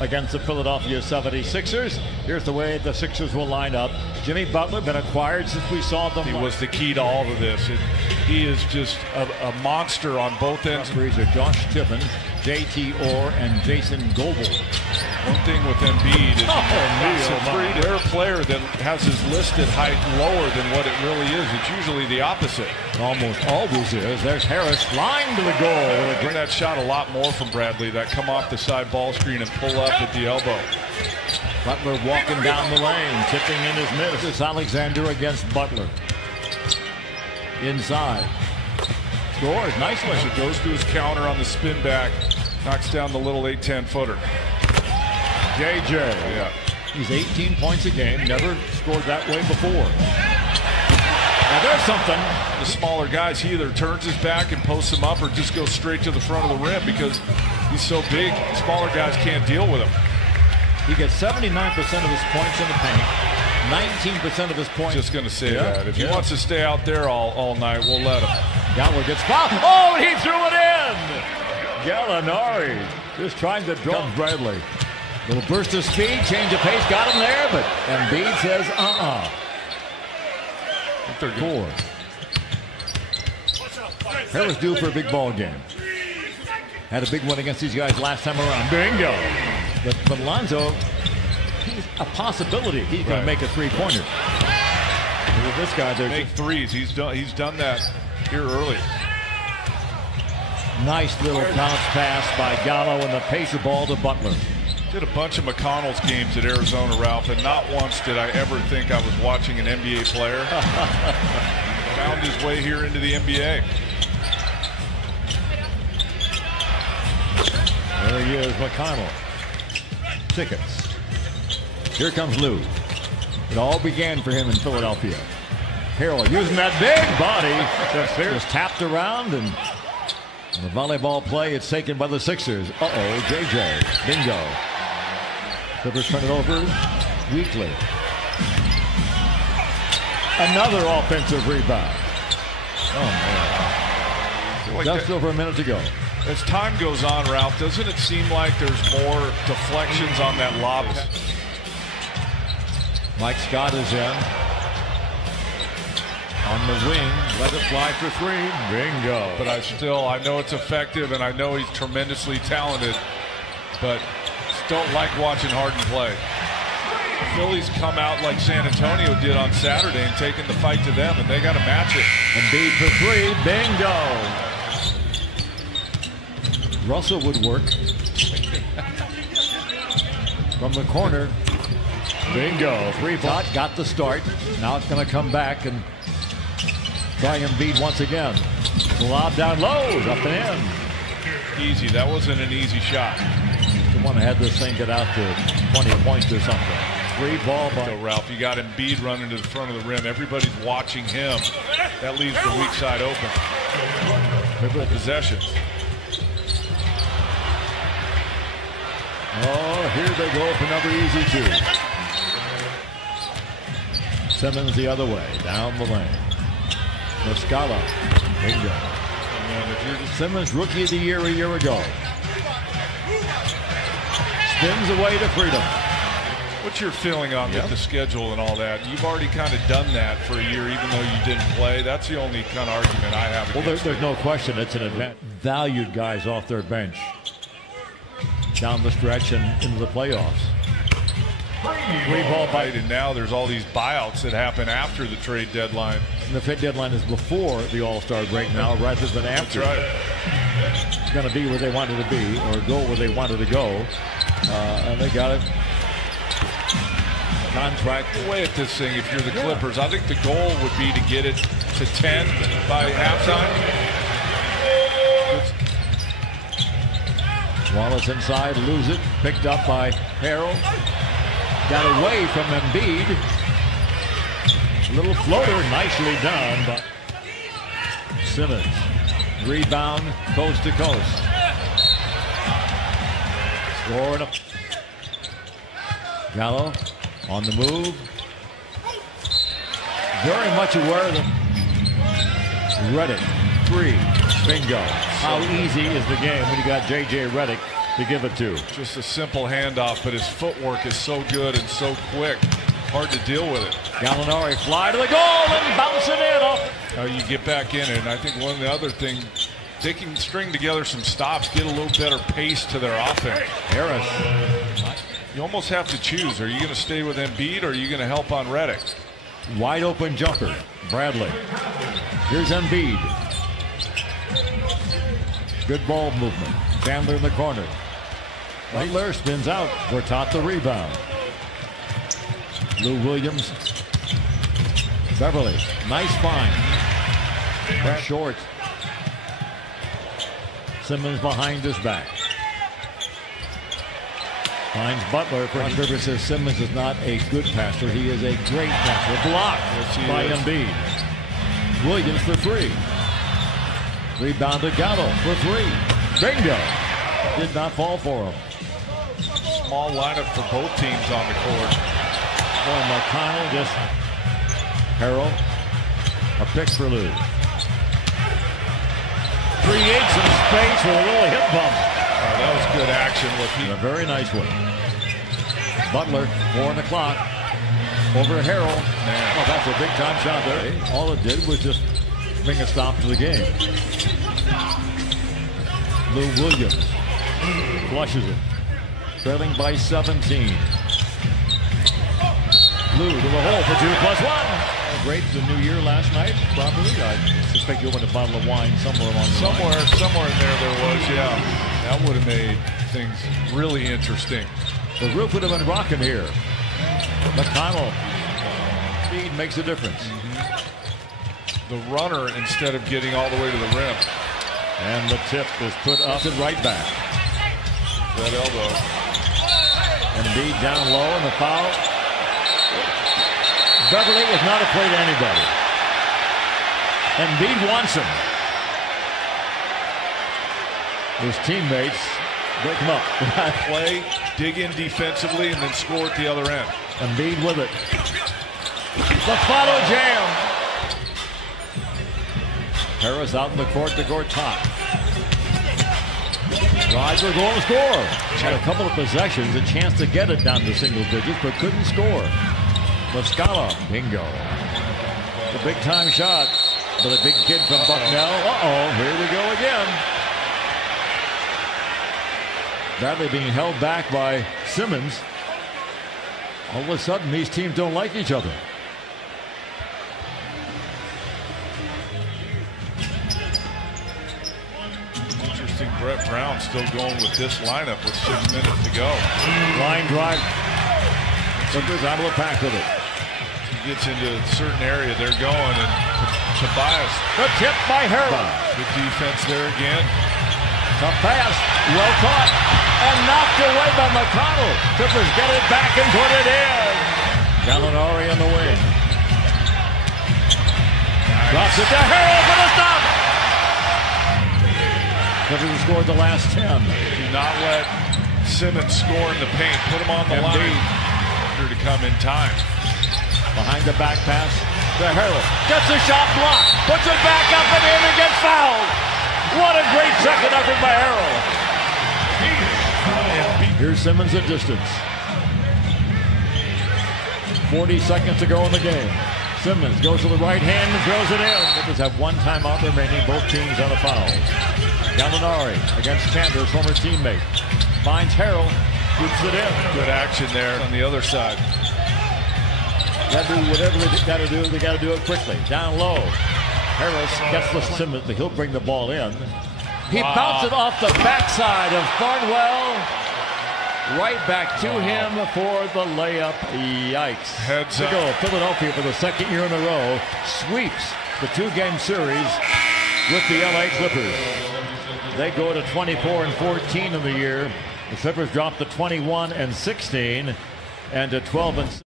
against the Philadelphia 76ers. Here's the way the Sixers will line up. Jimmy Butler been acquired since we saw them. He was the key to all of this. He is just a monster on both ends. Referees are Josh Tippin, J.T. Orr, and Jason Goebel. One thing with Embiid is he's a pretty rare player that has his listed height lower than what it really is. It's usually the opposite. Almost always is. There's Harris flying to the goal. I get that shot a lot more from Bradley. That come off the side ball screen and pull up at the elbow. Butler walking down the lane, tipping in his miss. It's Alexander against Butler. Inside. Scores nicely. So goes to his counter on the spin back. Knocks down the little 8-10 footer. JJ. Yeah. He's 18 points a game. Never scored that way before. Now there's something. The smaller guys, he either turns his back and posts him up or just goes straight to the front of the rim because he's so big. Smaller guys can't deal with him. He gets 79% of his points in the paint. 19% of his points. Just going to say that. If he wants to stay out there all night, we'll let him. Gallo gets fouled. Oh, he threw it in! Gallinari just trying to drop Bradley. Little burst of speed, change of pace, got him there, but Embiid says, Four. Harris due for a big ball game. Had a big one against these guys last time around. Bingo! But Lonzo, he's a possibility. He's going to make a three-pointer. With this guy, they're make threes. He's done that here early. Nice little bounce pass by Gallo and the pace of ball to Butler. Did a bunch of McConnell's games at Arizona, Ralph, and not once did I ever think I was watching an NBA player. Found his way here into the NBA. There he is, McConnell. Tickets. Here comes Lou. It all began for him in Philadelphia. Harrell using that big body. Just tapped around, and on the volleyball play, it's taken by the Sixers. JJ. Bingo. Clippers turn it over weakly. Another offensive rebound. Oh, man. Just over a minute to go. As time goes on, Ralph, doesn't it seem like there's more deflections on that lob? Mike Scott is in. On the wing, let it fly for three. Bingo. But I know it's effective, and I know he's tremendously talented, but don't like watching Harden play. The Phillies come out like San Antonio did on Saturday and taking the fight to them, and they got to match it. Embiid for three. Bingo. Russell would work. From the corner. Bingo. Three-pot got the start. Now it's going to come back and try Embiid once again. The lob down low, up and in. Easy. That wasn't an easy shot. Someone had this thing get out to 20 points or something. Free ball by Ralph. You got Embiid running to the front of the rim. Everybody's watching him. That leaves the weak side open. Triple possessions. Oh, here they go for another easy two. Simmons the other way, down the lane. Muscala. Bingo. Simmons, rookie of the year a year ago. Spins away to freedom. What's your feeling on the schedule and all that? You've already kind of done that for a year, even though you didn't play. That's the only kind of argument I have. Well, there's no question. It's an advantage. Valued guys off their bench down the stretch and into the playoffs. Three ball bite, and now there's all these buyouts that happen after the trade deadline. And the trade deadline is before the All-Star break now, rather than after. That's right. It's going to be where they wanted to be, or go where they wanted to go, and they got it. Contract. Away at this thing if you're the Clippers. I think the goal would be to get it to 10 by halftime. Wallace inside, lose it, picked up by Harrell. Got away from Embiid. Little floater, nicely done by Simmons. Rebound, coast to coast. Scoring up. Gallo on the move. Very much aware of them. Redick, three. Bingo. How easy is the game when you got J.J. Redick to give it to. Just a simple handoff, but his footwork is so good and so quick. Hard to deal with it. Gallinari fly to the goal and bouncing in off. You get back in it, and I think one of the other things, they can string together some stops, get a little better pace to their offense. Harris. You almost have to choose. Are you going to stay with Embiid or are you going to help on Redick? Wide open jumper. Bradley. Here's Embiid. Good ball movement. Chandler in the corner. Butler spins out. Gortat the rebound. Lou Williams. Beverly. Nice find. That's short. Simmons behind his back. Finds Butler. Ron Rivers says Simmons is not a good passer. He is a great passer. Blocked by Embiid. Williams for three. Rebound to Gallo for three. Bingo. Did not fall for him. Small lineup for both teams on the court. Boy, McConnell just Harrell. A pick for Lou. Creates some space with a little hip bump. Oh, that was good action. In a very nice one. Butler, 4 on the clock. Over Harrell. Man. Well, that's a big time shot there. All it did was just bring a stop to the game. Lou Williams flushes it. Trailing by 17. Lou to the hole for 2+1. Great the new year last night, probably. I suspect you opened a bottle of wine somewhere along the line. Somewhere in there was, yeah. That would have made things really interesting. The roof would have been rocking here. McConnell. Speed makes a difference. The runner instead of getting all the way to the rim. And the tip is put up and right back. That elbow. Embiid down low and the foul. Beverly is not afraid of anybody. Embiid wants him. His teammates break him up. Play, dig in defensively, and then score at the other end. Embiid with it. The follow jam. Harris out in the court to Gortat. Drives for goal and score. Had a couple of possessions, a chance to get it down to single digits, but couldn't score. Muscala, bingo. It's a big time shot, but a big kid from Bucknell. Uh-oh, here we go again. Bradley being held back by Simmons. All of a sudden, these teams don't like each other. Interesting, Brett Brown still going with this lineup with 6 minutes to go. Line drive. Clippers out of the pack with it. He gets into a certain area, they're going, and Tobias. The tip by Harrell. Good defense there again. The pass, well caught, and knocked away by McConnell. Clippers get it back and put it in. Gallinari on the wing. Nice. Drops it to Harrell for the stop. Clippers have scored the last 10. Do not let Simmons score in the paint. Put him on the line. To come in time. Behind the back pass to Harrell. Gets the shot blocked. Puts it back up and in and gets fouled. What a great second effort by Harrell. Here's Simmons at distance. 40 seconds to go in the game. Simmons goes to the right hand and throws it in. Clippers have one timeout remaining. Both teams on a foul. Gallinari against Chandler's former teammate. Finds Harrell. Shoots it in. Good action there on the other side. Got to do whatever they got to do. They got to do it quickly. Down low. Harris gets the Simmons, but he'll bring the ball in. He bounced it off the backside of Thornwell. Right back to him for the layup. Yikes. Heads up. To go. Philadelphia for the second year in a row sweeps the two-game series with the LA Clippers. They go to 24-14 in the year. The Clippers drop to 21-16 and to 12-6.